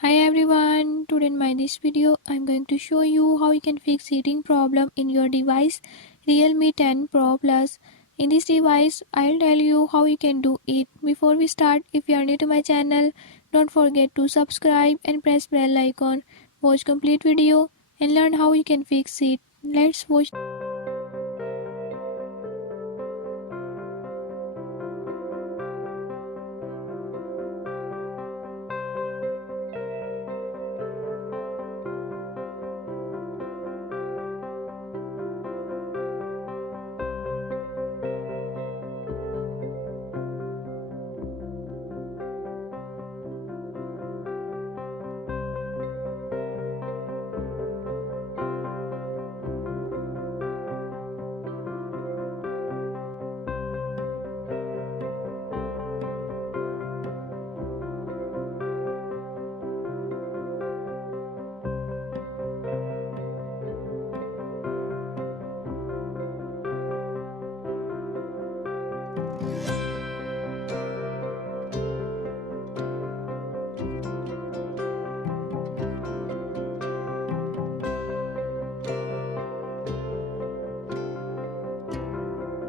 Hi everyone, today in my this video I'm going to show you how you can fix heating problem in your device Realme 10 Pro Plus. In this device I'll tell you how you can do it. Before we start, if you are new to my channel, don't forget to subscribe and press bell icon. Watch complete video and learn how you can fix it. Let's watch.